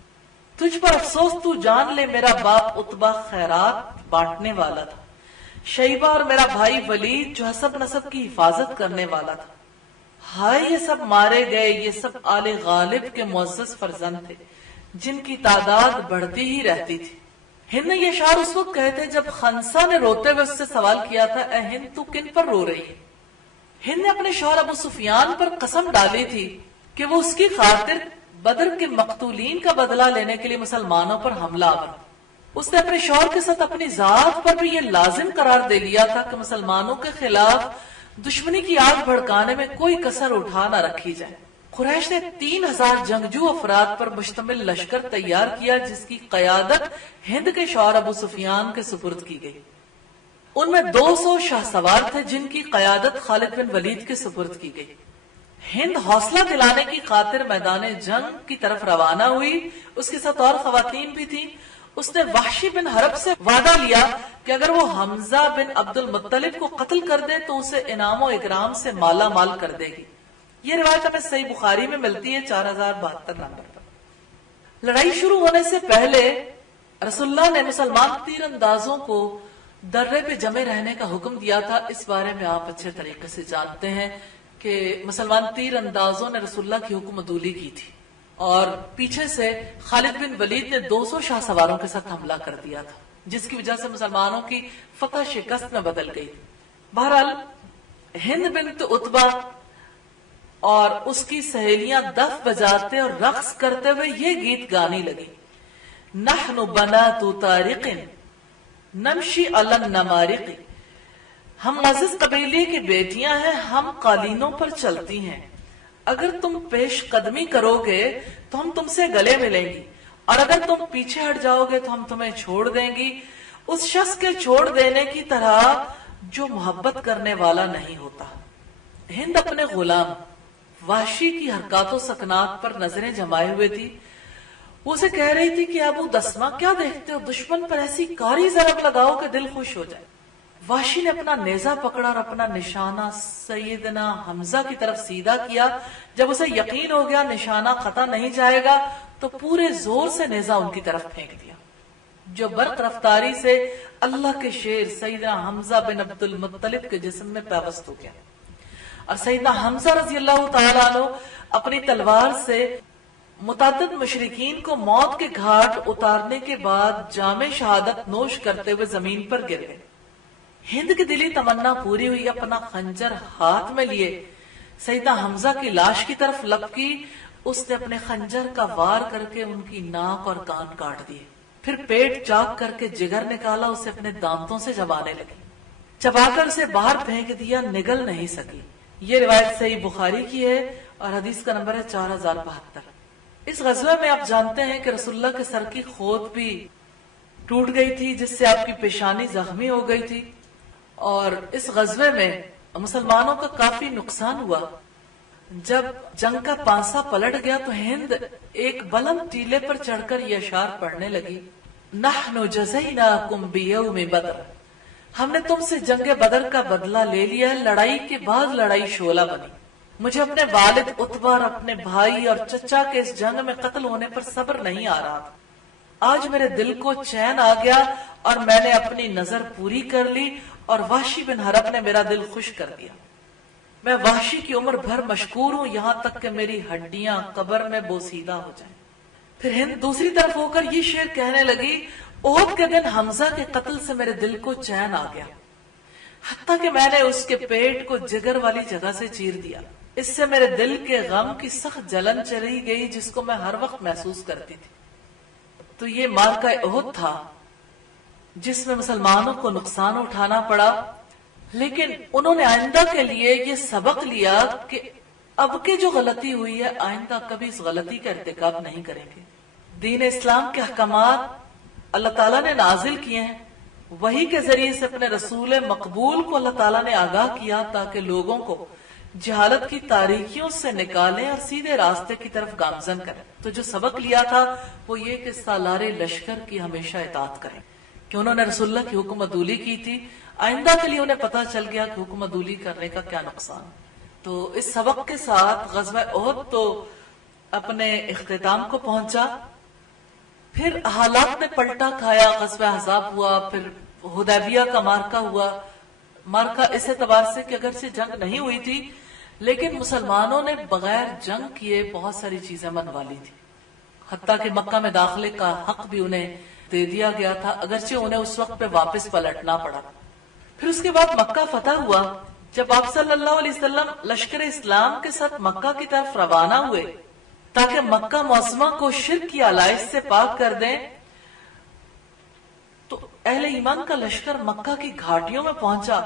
تجھ پر افسوس، تو جان لے میرا باپ عتبہ خیرات بانٹنے والا تھا، شیبہ اور میرا بھائی ولید جو حسب نسب کی حفاظت کرنے والا تھا. ہائے یہ سب مارے گئے، یہ سب آل غالب کے معزز فرزند تھے جن کی تعداد بڑھتی ہی رہتی تھی۔ ہند نے یہ اشعار اس وقت کہے تھے جب خنسا نے روتے ہوئے اس سے سوال کیا تھا، اے ہند تو کن پر رو رہی ہے؟ ہند نے اپنے شوہر ابو سفیان پر قسم ڈالی تھی کہ وہ اس کی خاطر بدر کے مقتولین کا بدلہ لینے کے لیے مسلمانوں پر حملہ آور۔ اس نے اپنے شوہر کے ساتھ اپنی ذات پر بھی یہ لازم قرار دے لیا تھا کہ مسلمانوں کے خلاف دشمنی کی آگ بھڑکانے میں کوئی کسر اٹھا نہ رکھی جائے۔ قریش نے 3000 جنگجو افراد پر مشتمل لشکر تیار کیا جس کی قیادت ہند کے شوہر ابو سفیان کے سپرد کی گئی۔ ان میں 200 شاہ سوار تھے جن کی قیادت خالد بن ولید کے سپرد کی گئی۔ ہند حوصلہ دلانے کی خاطر میدان جنگ کی طرف روانہ ہوئی، اس کے ساتھ اور خواتین بھی تھیں۔ اس نے وحشی بن حرب سے وعدہ لیا کہ اگر وہ حمزہ بن عبد المطلب کو قتل کر دے تو اسے انعام و اکرام سے مالا مال کر دے گی۔ یہ روایت ہمیں صحیح بخاری میں ملتی ہے 4072 نمبر پر۔ لڑائی شروع ہونے سے پہلے رسول اللہ نے مسلمان تیر اندازوں کو درے پہ جمے رہنے کا حکم دیا تھا۔ اس بارے میں آپ اچھے طریقے سے جانتے ہیں کہ مسلمان تیر اندازوں نے رسول اللہ کی حکم عدولی کی تھی اور پیچھے سے خالد بن ولید نے 200 شاہ سواروں کے ساتھ حملہ کر دیا تھا، جس کی وجہ سے مسلمانوں کی فتح شکست میں بدل گئی۔ بہرحال ہند بنت عتبہ اور اس کی سہیلیاں دف بجاتے اور رقص کرتے ہوئے یہ گیت گانے لگی، نحن بنات طارق نمشی علی النمارق، ہم عزیز قبیلے کی بیٹیاں ہیں، ہم قالینوں پر چلتی ہیں، اگر تم پیش قدمی کرو گے تو ہم تم سے گلے ملیں گی اور اگر تم پیچھے ہٹ جاؤ گے تو ہم تمہیں چھوڑ دیں گی، اس شخص کے چھوڑ دینے کی طرح جو محبت کرنے والا نہیں ہوتا۔ ہند اپنے غلام وحشی کی حرکات و سکنات پر نظریں جمائے ہوئے تھی۔ وہ اسے کہہ رہی تھی کہ ابو دسما کیا دیکھتے ہو، دشمن پر ایسی کاری ضرب لگاؤ کہ دل خوش ہو جائے۔ وحشی نے اپنا نیزہ پکڑا اور اپنا نشانہ سیدنا حمزہ کی طرف سیدھا کیا۔ جب اسے یقین ہو گیا نشانہ خطا نہیں جائے گا تو پورے زور سے نیزہ ان کی طرف پھینک دیا، جو برق رفتاری سے اللہ کے شیر سیدنا حمزہ بن عبد المطلب کے جسم میں پیوست ہو گیا، اور سیدنا حمزہ رضی اللہ تعالیٰ عنہ اپنی تلوار سے متعدد مشرکین کو موت کے گھاٹ اتارنے کے بعد جام شہادت نوش کرتے ہوئے زمین پر گر گئے۔ ہند کی دلی تمنا پوری ہوئی، اپنا خنجر ہاتھ میں لیے سیدنا حمزہ کی لاش کی طرف لپکی، اس نے اپنے خنجر کا وار کر کے ان کی ناک اور کان کاٹ دیے، پھر پیٹ چاک کر کے جگر نکالا، اسے اپنے دانتوں سے چبانے لگی، چبا کر اسے باہر پھینک دیا، نگل نہیں سکی۔ یہ روایت صحیح بخاری کی ہے اور حدیث کا نمبر ہے 4072۔ اس غزوہ میں آپ جانتے ہیں کہ رسول اللہ کے سر کی خود بھی ٹوٹ گئی تھی، جس سے آپ کی پیشانی زخمی ہو گئی تھی، اور اس غزوے میں مسلمانوں کا کافی نقصان ہوا۔ جب جنگ کا پانسا پلٹ گیا تو ہند ایک بلند ٹیلے پر چڑھ کر یہ اشعار پڑھنے لگی، نحن جزیناکم بیوم بدر، ہم نے تم سے جنگ بدر کا بدلہ لے لیا ہے، لڑائی کے بعد لڑائی شعلہ بنی، مجھے اپنے والد عتبہ اور اپنے بھائی اور چچا کے اس جنگ میں قتل ہونے پر صبر نہیں آ رہا تھا، آج میرے دل کو چین آ گیا اور میں نے اپنی نظر پوری کر لی اور وحشی بن حرب نے میرا دل خوش کر دیا، میں وحشی کی عمر بھر مشکور ہوں یہاں تک کہ میری ہڈیاں قبر میں بوسیدہ ہو جائیں۔ پھر ہند دوسری طرف ہو کر یہ شعر کہنے لگی، احد کے دن حمزہ کے قتل سے میرے دل کو چین آ گیا، حتیٰ کہ میں نے اس کے پیٹ کو جگر والی جگہ سے چیر دیا، اس سے میرے دل کے غم کی سخت جلن چلی گئی جس کو میں ہر وقت محسوس کرتی تھی۔ تو یہ معرکہ احد تھا جس میں مسلمانوں کو نقصان اٹھانا پڑا، لیکن انہوں نے آئندہ کے لیے یہ سبق لیا کہ اب کے جو غلطی ہوئی ہے آئندہ کبھی اس غلطی کا ارتکاب نہیں کریں گے۔ دین اسلام کے احکامات اللہ تعالیٰ نے نازل کیے ہیں، وحی کے ذریعے سے اپنے رسول مقبول کو اللہ تعالیٰ نے آگاہ کیا تاکہ لوگوں کو جہالت کی تاریکیوں سے نکالیں اور سیدھے راستے کی طرف گامزن کریں۔ تو جو سبق لیا تھا وہ یہ کہ سالار لشکر کی ہمیشہ اطاعت کریں، کہ انہوں نے رسول اللہ کی حکم عدولی کی تھی، آئندہ کے لیے انہیں پتا چل گیا کہ حکم عدولی کرنے کا کیا نقصان۔ تو اس سبق کے ساتھ غزوہ احد تو اپنے اختتام کو پہنچا۔ پھر حالات نے پلٹا کھایا، غزوہ احزاب ہوا، پھر حدیبیہ کا مارکہ ہوا۔ مارکہ اس اعتبار سے کہ اگرچہ جنگ نہیں ہوئی تھی لیکن مسلمانوں نے بغیر جنگ کیے بہت ساری چیزیں منوا لی تھی۔ حتیٰ کہ مکہ میں داخلے کا حق بھی انہیں دے دیا گیا تھا، اگرچہ انہیں اس وقت پہ واپس پلٹنا پڑا۔ پھر اس کے بعد مکہ فتح ہوا۔ جب آپ صلی اللہ علیہ وسلم لشکر اسلام کے ساتھ مکہ کی طرف روانہ ہوئے تاکہ مکہ معظمہ کو شرک کی آلائش سے پاک کر دیں، تو اہل ایمان کا لشکر مکہ کی گھاٹیوں میں پہنچا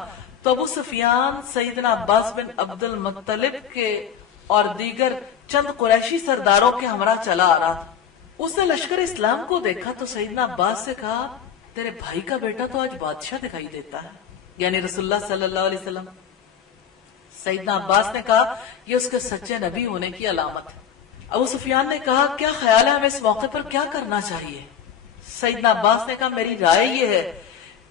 تو ابو سفیان سیدنا عباس بن عبد المطلب کے اور دیگر چند قریشی سرداروں کے ہمراہ چلا آ رہا تھا۔ اس نے لشکر اسلام کو دیکھا تو سیدنا عباس سے کہا، تیرے بھائی کا بیٹا تو آج بادشاہ دکھائی دیتا ہے، یعنی رسول اللہ صلی اللہ علیہ وسلم۔ سیدنا عباس نے کہا، یہ اس کے سچے نبی ہونے کی علامت ہے۔ ابو سفیان نے کہا، کیا خیال ہے ہمیں اس موقع پر کیا کرنا چاہیے؟ سیدنا عباس نے کہا، میری رائے یہ ہے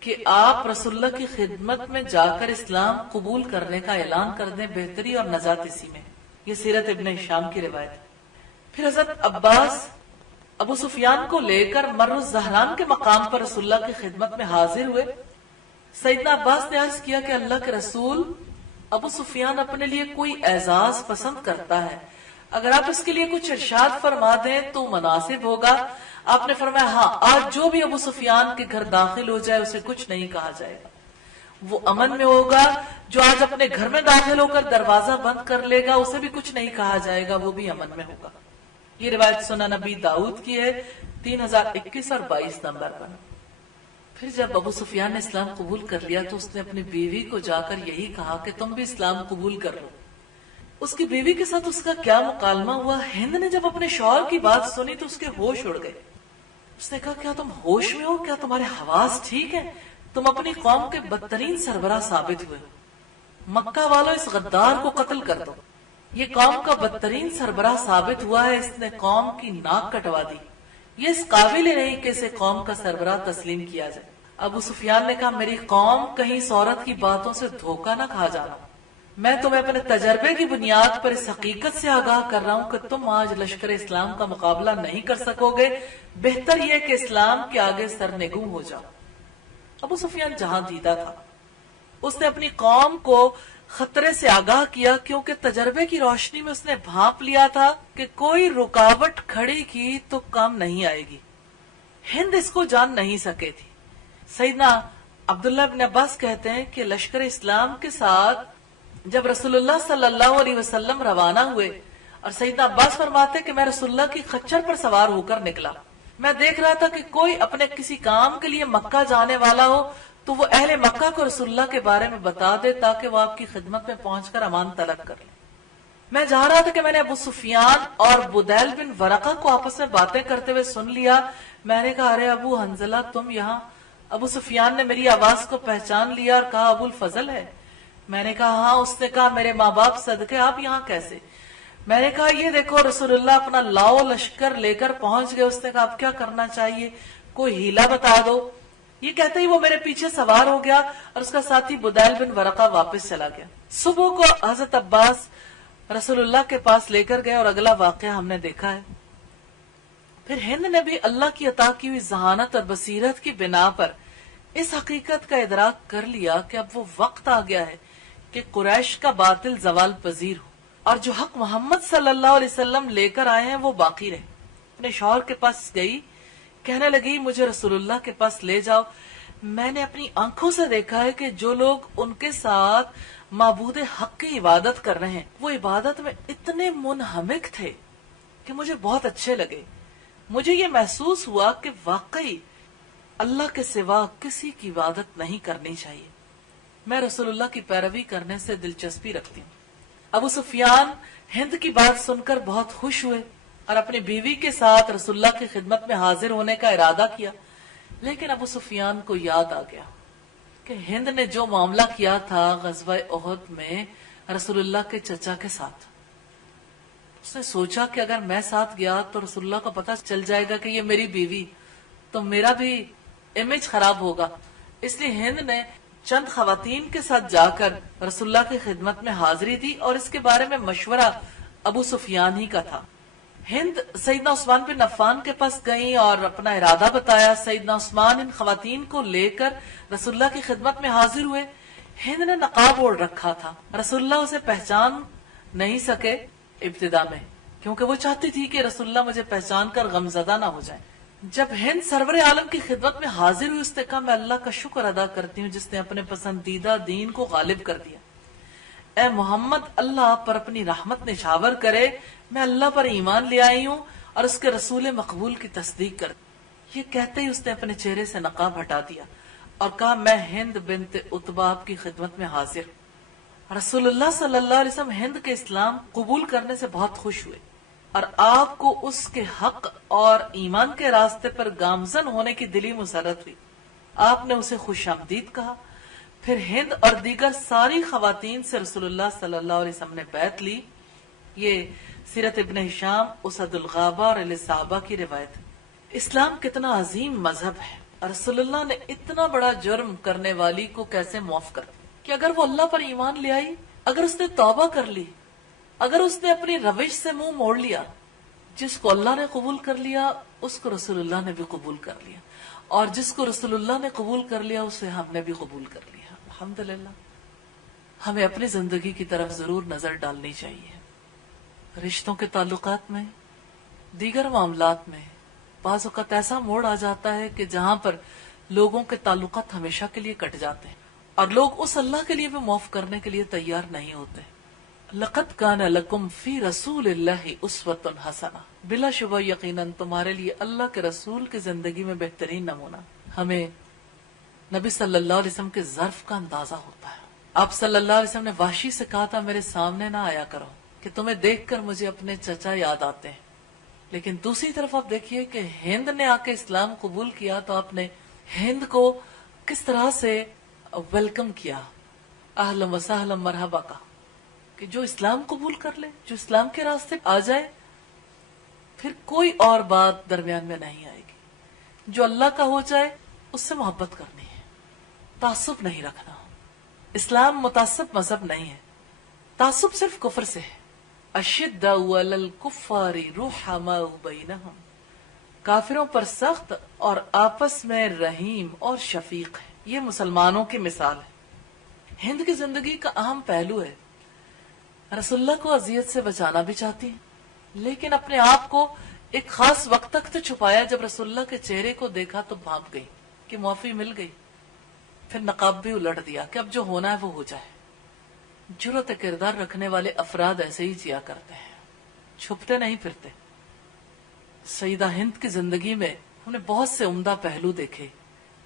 کہ آپ رسول اللہ کی خدمت میں جا کر اسلام قبول کرنے کا اعلان کر دیں، بہتری اور نجات اسی میں۔ یہ سیرت ابن ہشام کی روایت ہے۔ پھر حضرت عباس ابو سفیان کو لے کر مر الزہران کے مقام پر رسول اللہ کی خدمت میں حاضر ہوئے۔ سیدنا عباس نے عرض کیا کہ اللہ کے رسول، ابو سفیان اپنے لیے کوئی اعزاز پسند کرتا ہے، اگر آپ اس کے لیے کچھ ارشاد فرما دیں تو مناسب ہوگا۔ آپ نے فرمایا، ہاں، آج جو بھی ابو سفیان کے گھر داخل ہو جائے اسے کچھ نہیں کہا جائے گا، وہ امن میں ہوگا۔ جو آج اپنے گھر میں داخل ہو کر دروازہ بند کر لے گا اسے بھی کچھ نہیں کہا جائے گا، وہ بھی امن میں ہوگا۔ یہ روایت سنن نبی داؤد کی ہے 3021 اور 22 نمبر پر۔ پھر جب ابو سفیان نے اسلام قبول کر لیا تو اس نے اپنی بیوی کو جا کر یہی کہا کہ تم بھی اسلام قبول کر لو۔ اس کی بیوی کے ساتھ اس کا کیا مکالمہ ہوا! ہند نے جب اپنے شوہر کی بات سنی تو اس کے ہوش اڑ گئے۔ اس نے کہا، کیا تم ہوش میں ہو؟ کیا تمہارے حواس ٹھیک ہے؟ تم اپنی قوم کے بدترین سربراہ ثابت ہوئے۔ مکہ والوں، اس غدار کو قتل کر دو۔ یہ قوم کا بدترین سربراہ ثابت ہوا ہے، اس نے قوم کی ناک کٹوا دی، یہ اس قابل ہی نہیں کہ اسے قوم کا سربراہ تسلیم کیا جائے۔ ابو سفیان نے کہا، میری قوم کہیں اس عورت کی باتوں سے دھوکہ نہ کھا جانا۔ میں تمہیں اپنے تجربے کی بنیاد پر اس حقیقت سے آگاہ کر رہا ہوں کہ تم آج لشکر اسلام کا مقابلہ نہیں کر سکو گے، بہتر یہ کہ اسلام کے آگے سرنگوں ہو جاؤ۔ ابو سفیان جہاں دیدہ تھا، اس نے اپنی قوم کو خطرے سے آگاہ کیا، کیونکہ تجربے کی روشنی میں اس نے بھانپ لیا تھا کہ کوئی رکاوٹ کھڑی کی تو کام نہیں آئے گی۔ ہند اس کو جان نہیں سکے تھی۔ سیدنا عبداللہ بن عباس کہتے ہیں کہ لشکر اسلام کے ساتھ جب رسول اللہ صلی اللہ علیہ وسلم روانہ ہوئے، اور سیدنا عباس فرماتے کہ میں رسول اللہ کی خچر پر سوار ہو کر نکلا، میں دیکھ رہا تھا کہ کوئی اپنے کسی کام کے لیے مکہ جانے والا ہو تو وہ اہل مکہ کو رسول اللہ کے بارے میں بتا دے تاکہ وہ آپ کی خدمت میں پہنچ کر امان طلب کر لیں۔ میں جا رہا تھا کہ میں نے ابو سفیان اور بدیل بن ورقہ کو آپس میں باتیں کرتے ہوئے سن لیا۔ میں نے کہا، ارے ابو حنظلہ، تم یہاں؟ ابو سفیان نے میری آواز کو پہچان لیا اور کہا، ابو الفضل ہے؟ میں نے کہا، ہاں۔ اس نے کہا، میرے ماں باپ صدقے آپ یہاں کیسے؟ میں نے کہا، یہ دیکھو رسول اللہ اپنا لاؤ لشکر لے کر پہنچ گئے۔ اس نے کہا، اب کیا کرنا چاہیے؟ کوئی ہیلا بتا دو۔ یہ کہتے ہی وہ میرے پیچھے سوار ہو گیا اور اس کا ساتھی بدیل بن ورقہ واپس چلا گیا۔ صبح کو حضرت عباس رسول اللہ کے پاس لے کر گئے اور اگلا واقعہ ہم نے دیکھا ہے۔ پھر ہند نے بھی اللہ کی عطا کی ہوئی ذہانت اور بصیرت کی بنا پر اس حقیقت کا ادراک کر لیا کہ اب وہ وقت آ گیا ہے کہ قریش کا باطل زوال پذیر ہو اور جو حق محمد صلی اللہ علیہ وسلم لے کر آئے ہیں وہ باقی رہے۔ اپنے شوہر کے پاس گئی، کہنے لگی، مجھے رسول اللہ کے پاس لے جاؤ۔ میں نے اپنی آنکھوں سے دیکھا ہے کہ جو لوگ ان کے ساتھ معبود حق کی عبادت کر رہے ہیں وہ عبادت میں اتنے منہمک تھے کہ مجھے بہت اچھے لگے۔ مجھے یہ محسوس ہوا کہ واقعی اللہ کے سوا کسی کی عبادت نہیں کرنی چاہیے۔ میں رسول اللہ کی پیروی کرنے سے دلچسپی رکھتی ہوں۔ ابو سفیان ہند کی بات سن کر بہت خوش ہوئے اور اپنی بیوی کے ساتھ رسول اللہ کی خدمت میں حاضر ہونے کا ارادہ کیا، لیکن ابو سفیان کو یاد آ گیا کہ ہند نے جو معاملہ کیا تھا غزوہ احد میں رسول اللہ کے چچا کے ساتھ۔ اس نے سوچا کہ اگر میں ساتھ گیا تو رسول اللہ کو پتہ چل جائے گا کہ یہ میری بیوی، تو میرا بھی امیج خراب ہوگا۔ اس لیے ہند نے چند خواتین کے ساتھ جا کر رسول اللہ کی خدمت میں حاضری دی اور اس کے بارے میں مشورہ ابو سفیان ہی کا تھا۔ ہند سیدنا عثمان بن عفان کے پاس گئیں اور اپنا ارادہ بتایا۔ سیدنا عثمان ان خواتین کو لے کر رسول اللہ کی خدمت میں حاضر ہوئے۔ ہند نے نقاب اوڑھ رکھا تھا، رسول اللہ اسے پہچان نہیں سکے ابتدا میں، کیونکہ وہ چاہتی تھی کہ رسول اللہ مجھے پہچان کر غمزدہ نہ ہو جائیں. جب ہند سرور عالم کی خدمت میں حاضر ہوئی اس نے کہا میں اللہ کا شکر ادا کرتی ہوں جس نے اپنے پسندیدہ دین کو غالب کر دیا. اے محمد اللہ آپ پر اپنی رحمت نشاور کرے. میں اللہ پر ایمان لے آئی ہوں اور اس کے رسول مقبول کی تصدیق کر. یہ کہتے ہی اس نے اپنے چہرے سے نقاب ہٹا دیا اور کہا میں ہند بنت عتبہ آپ کی خدمت میں حاضر. رسول اللہ صلی اللہ علیہ وسلم ہند کے اسلام قبول کرنے سے بہت خوش ہوئے اور آپ کو اس کے حق اور ایمان کے راستے پر گامزن ہونے کی دلی مسرت ہوئی. آپ نے اسے خوش آمدید کہا. پھر ہند اور دیگر ساری خواتین سے رسول اللہ صلی اللہ علیہ وسلم نے بیعت لی. یہ سیرت ابن ہشام اسد الغابہ اور اہل صحابہ کی روایت. اسلام کتنا عظیم مذہب ہے. رسول اللہ نے اتنا بڑا جرم کرنے والی کو کیسے معاف کر دیا کہ اگر وہ اللہ پر ایمان لے آئی, اگر اس نے توبہ کر لی, اگر اس نے اپنی روش سے منہ موڑ لیا, جس کو اللہ نے قبول کر لیا اس کو رسول اللہ نے بھی قبول کر لیا, اور جس کو رسول اللہ نے قبول کر لیا اسے ہم نے بھی قبول کر لیا. الحمدللہ. ہمیں اپنی زندگی کی طرف ضرور نظر ڈالنی چاہیے. رشتوں کے تعلقات میں, دیگر معاملات میں بعض اوقات ایسا موڑ آ جاتا ہے کہ جہاں پر لوگوں کے تعلقات ہمیشہ کے لیے کٹ جاتے ہیں اور لوگ اس اللہ کے لیے بھی معاف کرنے کے لیے تیار نہیں ہوتے. لقد کان لکم فی رسول اللہ اسوۃ حسنہ. بلا شبہ یقیناً تمہارے لیے اللہ کے رسول کی زندگی میں بہترین نمونہ. ہمیں نبی صلی اللہ علیہ وسلم کے ظرف کا اندازہ ہوتا ہے. آپ صلی اللہ علیہ وسلم نے وحشی سے کہا تھا میرے سامنے نہ آیا کرو کہ تمہیں دیکھ کر مجھے اپنے چچا یاد آتے ہیں. لیکن دوسری طرف آپ دیکھیے کہ ہند نے آ کے اسلام قبول کیا تو آپ نے ہند کو کس طرح سے ویلکم کیا, اہلا وسہلا مرحبا کا, کہ جو اسلام قبول کر لے, جو اسلام کے راستے آ جائے, پھر کوئی اور بات درمیان میں نہیں آئے گی. جو اللہ کا ہو جائے اس سے محبت کرنی ہے, تعصب نہیں رکھنا. اسلام متعصب مذہب نہیں ہے. تعصب صرف کفر سے ہے. اشداء علی الکفار رحماء بینہم. کافروں پر سخت اور آپس میں رحیم اور شفیق ہے. یہ مسلمانوں کی مثال ہے. ہند کی زندگی کا اہم پہلو ہے. رسول اللہ کو اذیت سے بچانا بھی چاہتی ہیں لیکن اپنے آپ کو ایک خاص وقت تک تو چھپایا. جب رسول اللہ کے چہرے کو دیکھا تو بھاگ گئی کہ معافی مل گئی. پھر نقاب بھی الٹ دیا کہ اب جو ہونا ہے وہ ہو جائے. جرأت کردار رکھنے والے افراد ایسے ہی جیا کرتے ہیں, چھپتے نہیں پھرتے. سیدہ ہند کی زندگی میں ہم نے بہت سے عمدہ پہلو دیکھے.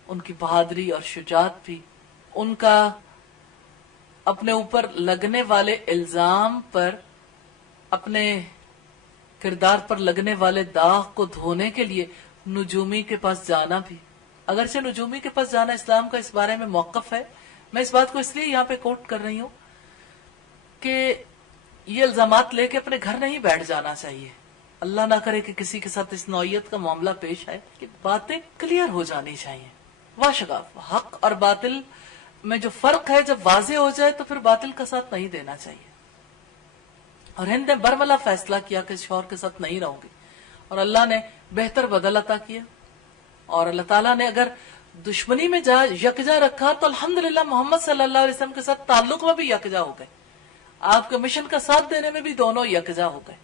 ان کی بہادری اور شجاعت بھی, ان کا اپنے اوپر لگنے والے الزام پر, اپنے کردار پر لگنے والے داغ کو دھونے کے لیے نجومی کے پاس جانا بھی. اگرچہ نجومی کے پاس جانا اسلام کا اس بارے میں موقف ہے. میں اس بات کو اس لیے یہاں پہ کوٹ کر رہی ہوں کہ یہ الزامات لے کے اپنے گھر نہیں بیٹھ جانا چاہیے. اللہ نہ کرے کہ کسی کے ساتھ اس نوعیت کا معاملہ پیش آئے, کہ باتیں کلیئر ہو جانی چاہیے. واشگاف حق اور باطل میں جو فرق ہے جب واضح ہو جائے تو پھر باطل کا ساتھ نہیں دینا چاہیے. اور ہند نے برملا فیصلہ کیا کہ شوہر کے ساتھ نہیں رہوں گی, اور اللہ نے بہتر بدل عطا کیا. اور اللہ تعالیٰ نے اگر دشمنی میں یکجا رکھا تو الحمدللہ محمد صلی اللہ علیہ وسلم کے ساتھ تعلق میں بھی یکجا ہو گئے. آپ کے مشن کا ساتھ دینے میں بھی دونوں یکجا ہو گئے.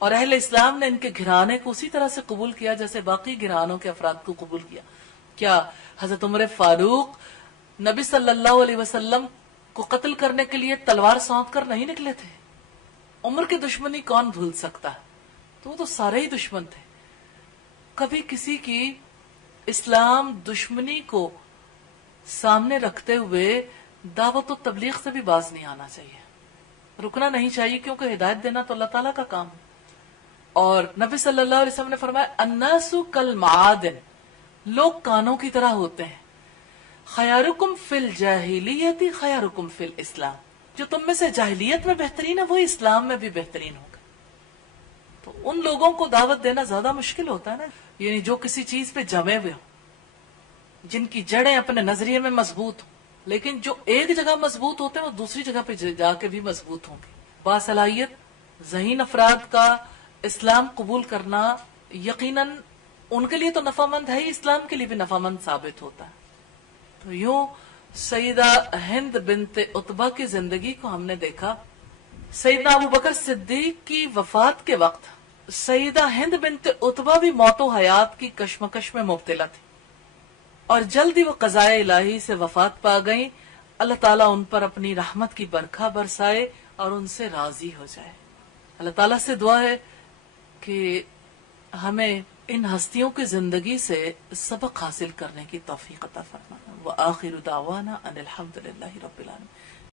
اور اہل اسلام نے ان کے گھرانے کو اسی طرح سے قبول کیا جیسے باقی گھرانوں کے افراد کو قبول کیا. کیا حضرت عمر فاروق نبی صلی اللہ علیہ وسلم کو قتل کرنے کے لیے تلوار سونپ کر نہیں نکلے تھے؟ عمر کی دشمنی کون بھول سکتا ہے؟ تو وہ تو سارے ہی دشمن تھے. کبھی کسی کی اسلام دشمنی کو سامنے رکھتے ہوئے دعوت و تبلیغ سے بھی باز نہیں آنا چاہیے, رکنا نہیں چاہیے, کیونکہ ہدایت دینا تو اللہ تعالیٰ کا کام ہے. اور نبی صلی اللہ علیہ وسلم نے فرمایا الناس کالمعادن, لوگ کانوں کی طرح ہوتے ہیں. خیارکم فی الجاہلیت خیارکم فی الاسلام, جو تم میں سے جاہلیت میں بہترین ہے وہی اسلام میں بھی بہترین ہوگا. تو ان لوگوں کو دعوت دینا زیادہ مشکل ہوتا ہے نا, یعنی جو کسی چیز پہ جمے ہوئے ہوں, جن کی جڑیں اپنے نظریے میں مضبوط ہوں, لیکن جو ایک جگہ مضبوط ہوتے ہیں وہ دوسری جگہ پہ جا کے بھی مضبوط ہوں گے. باصلاحیت ذہین افراد کا اسلام قبول کرنا یقیناً ان کے لیے تو نفع مند ہے ہی, اسلام کے لیے بھی نفع مند ثابت ہوتا ہے. تو یوں سیدہ ہند بنت عتبہ کی زندگی کو ہم نے دیکھا سیدنا ابو بکر صدیق کی وفات کے وقت سیدہ ہند بنت عتبہ بھی موت و حیات کی کشمکش میں مبتلا تھی، اور جلد ہی وہ قضائے الہی سے وفات پا گئیں۔ اللہ تعالیٰ ان پر اپنی رحمت کی برکھا برسائے اور ان سے راضی ہو جائے۔ اللہ تعالیٰ سے دعا ہے کہ ہمیں ان ہستیوں کی زندگی سے سبق حاصل کرنے کی توفیق عطا فرمائے۔ وآخر دعوانا ان الحمد للہ رب العالمین۔